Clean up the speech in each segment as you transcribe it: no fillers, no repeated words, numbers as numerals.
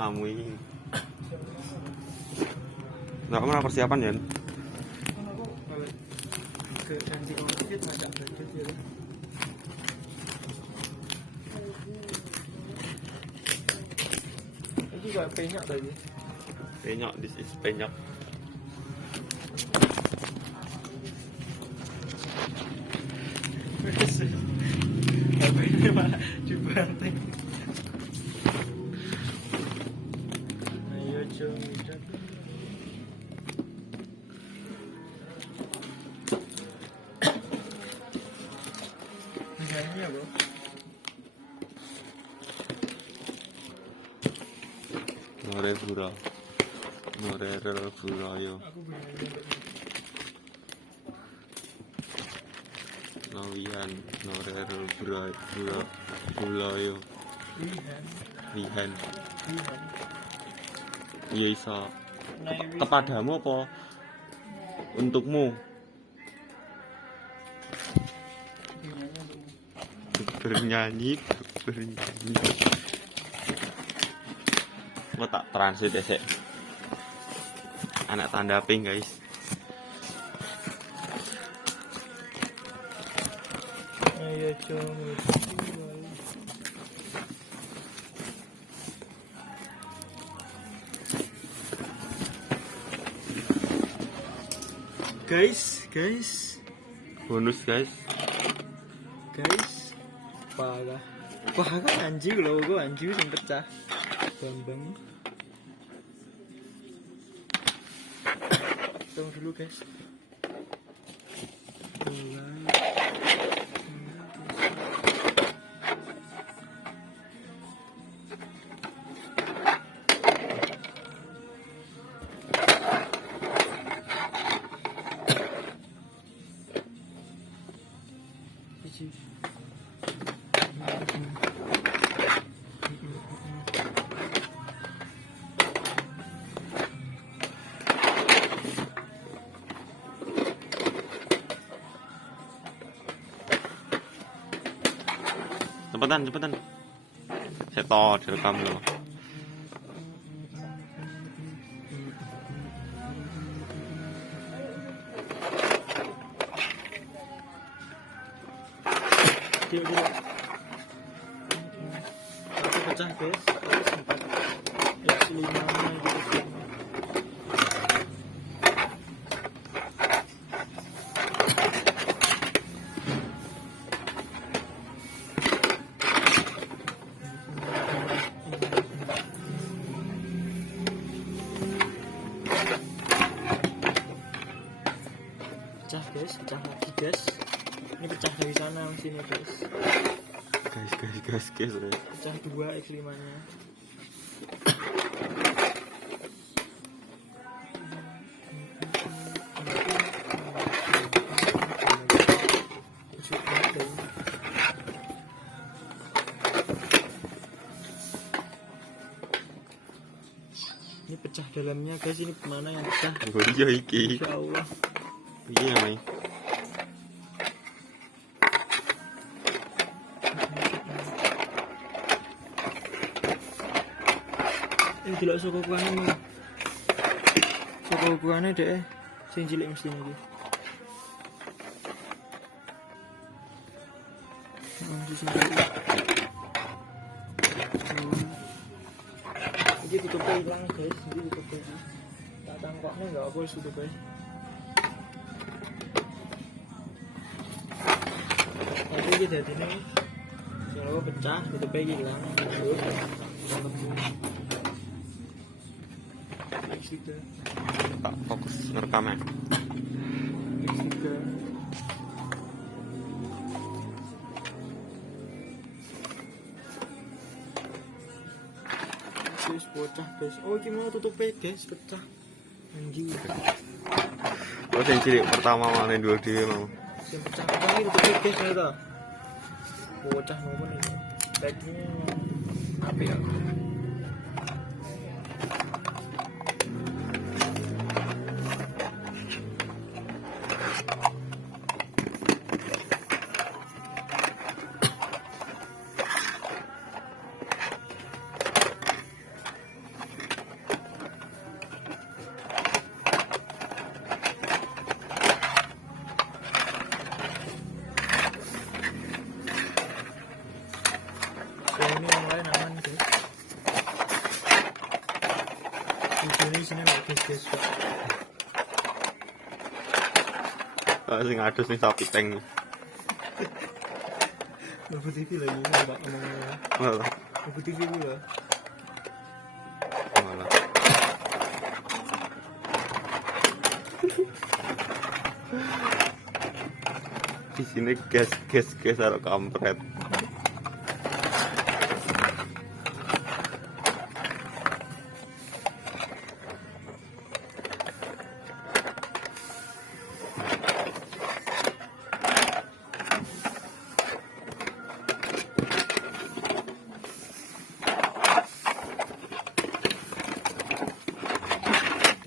Kamu ini nggak pernah persiapan ya? Ke ganti komplain agak budget ya. Ini juga penyok tadi. Penyok, this is penyok. Apa ini malah dibanting. Ayo jom hidup. Ini apa? Nore bura, nore rel bura yo. Aku bingung untuk Nawian, nore rel bura bura yo. Wihan. Wihan. Wihan. Iya iso. Kepadamu apa? Untukmu. Bernyanyi. Gua tak transit ya sih. Anak tanda pink guys. Ayo jom guys Bonus guys. Parah anjing loh, gue anjing yang pecah bambang. Tunggu dulu guys. Cepetan. Setor direkam loh. Yuk. Aku pecah guys. X5 gitu. Pecah lagi guys. Ini pecah dari sana sini guys. Guys. Pecah 2 X5 nya. Ini pecah dalamnya guys, ini mana yang pecah? Oh iya iki. Insya Allah. Iya nih. Ini delok saka kuane mau. Saka kuane deh sing cilik mesti iki. Ini tutupnya hilang guys, ini tutupnya. Tak tangkapnya enggak apa sudah guys. Jadi jadi ini kalau pecah tutupnya hilang. Tak fokus ngerekamnya. Guys, pecah guys. Oh, gimana tutupnya guys, pecah. Anjing. Oh, yang cilik pertama mana dua dia mau. Yang pecah-pecah ini tutupnya guys, ternyata. Pecah ngomong ini. Baiknya apa ya? guys. Sing adus nih sapi tank. Lebu TV lagi Mbak ngomong. Malah. Lebu TV dulu. Malah. Di sini gas taruh kampret.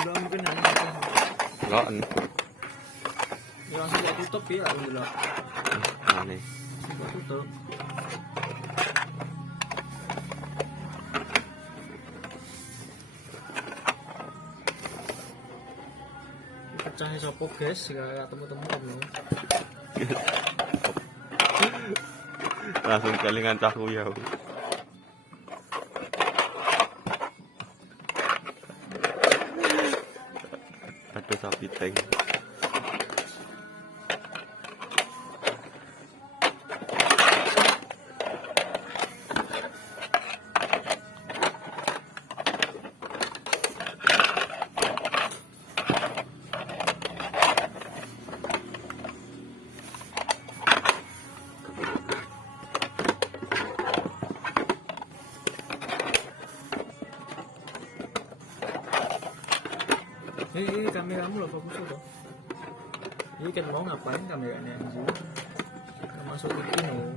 Belum mungkin hanya Enggak, ya langsung tak tutup ya alhamdulillah. aneh. Tak tutup. Pecahnya sopo guys, gak temu-temu no. Langsung kelingan caku ya. Ada sapi tank. Kameramu loh fokus loh. Ini kan mau ngapain kameranya anjing? Nggak masuk itu no.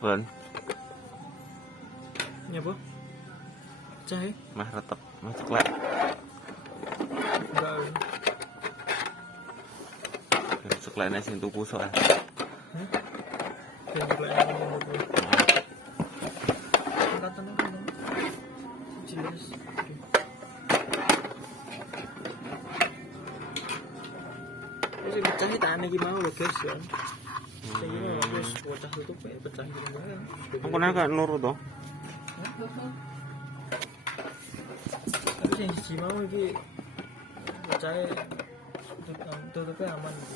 Bulan. Ya bu, pecah ya? Mah retep, mah ceklek. Enggak. Cekleknya sing tuku soal. Hah? Yang kayak apa yang bu? Angkatannya kan dong. Jelas. Ini pecahnya tak aneh gimana loh guys ya. Saya gini bagus, bocah tutup ya pecah gimana? Aku nanya nurut toh. Tapi yang siji mau iki percaya tutupnya aman gitu.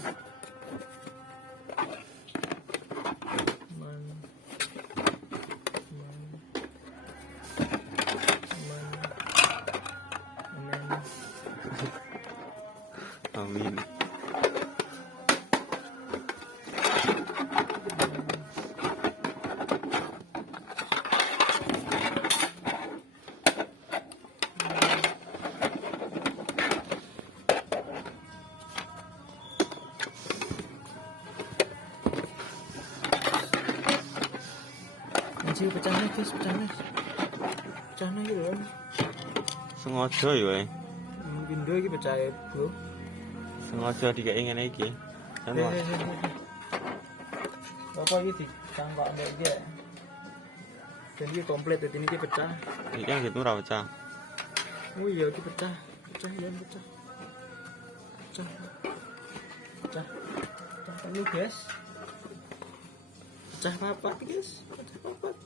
Aman. Amin. Anjir pecahnya guys, pecahnya gitu kan. Sengaja ya wae. Mungkin dua iki pecah ya bro. Sengaja dikaingin iki. Kan Apa iki ditangkap ambek iki ya. Jadi komplit jadi ini pecah. iki kan gitu ora pecah. Oh iya iki pecah. Pecah ya pecah. Pecah. Pecah. Pecah ini guys. Pecah papat guys. Pecah papat.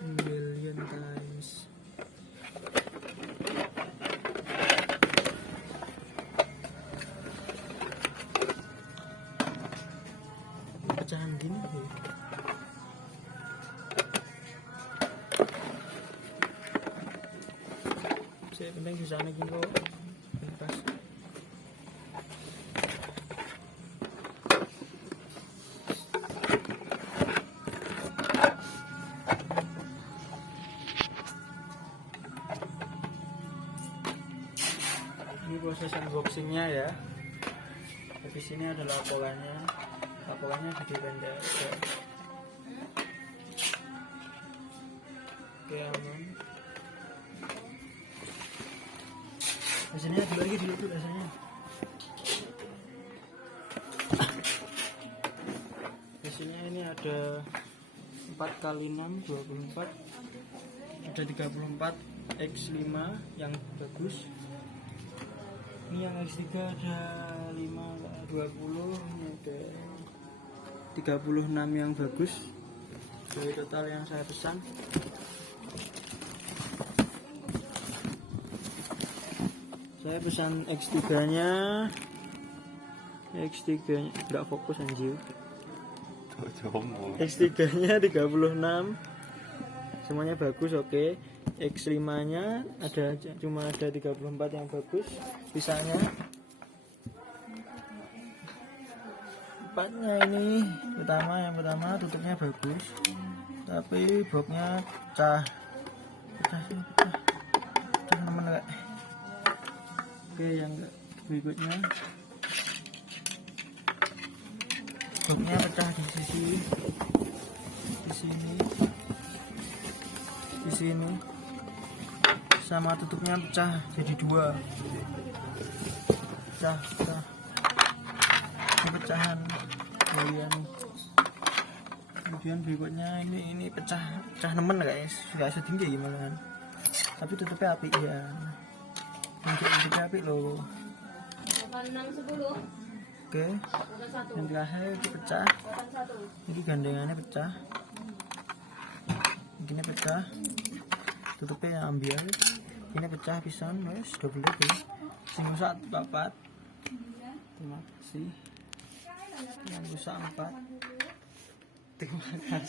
Million times. Pecahan gini deh. Saya penting di sana gini kok. Pas. Ini proses unboxingnya ya. Di sini ada laporannya. Laporannya gede pendek. Oke, aman. Biasanya ada lagi dulu tuh biasanya. Biasanya ini ada 4 kali 6 24, ada 34 X5 yang bagus. Ini yang X3 ada 5 20, ini ada 36 yang bagus. Dari total yang saya pesan. Saya pesan X3 nya nggak fokus anjir. X3 nya 36 semuanya bagus, oke. X5 nya cuma ada 34 yang bagus, sisanya empatnya ini yang pertama tutupnya bagus tapi boxnya pecah teman-teman enggak. Oke, yang berikutnya boxnya pecah di sini sama tutupnya pecah jadi 2 pecah ini pecahan kalian. Kemudian berikutnya ini pecah nemen guys, nggak setinggi gimana kan, tapi tutupnya api ya, tutupnya api loh. 610. Oke, yang terakhir itu pecah, jadi gandengannya pecah, ini pecah, tutupnya yang ambil, ini pecah pisan, guys, double sing rusak 4. Terima kasih yang rusak 4. Terima kasih.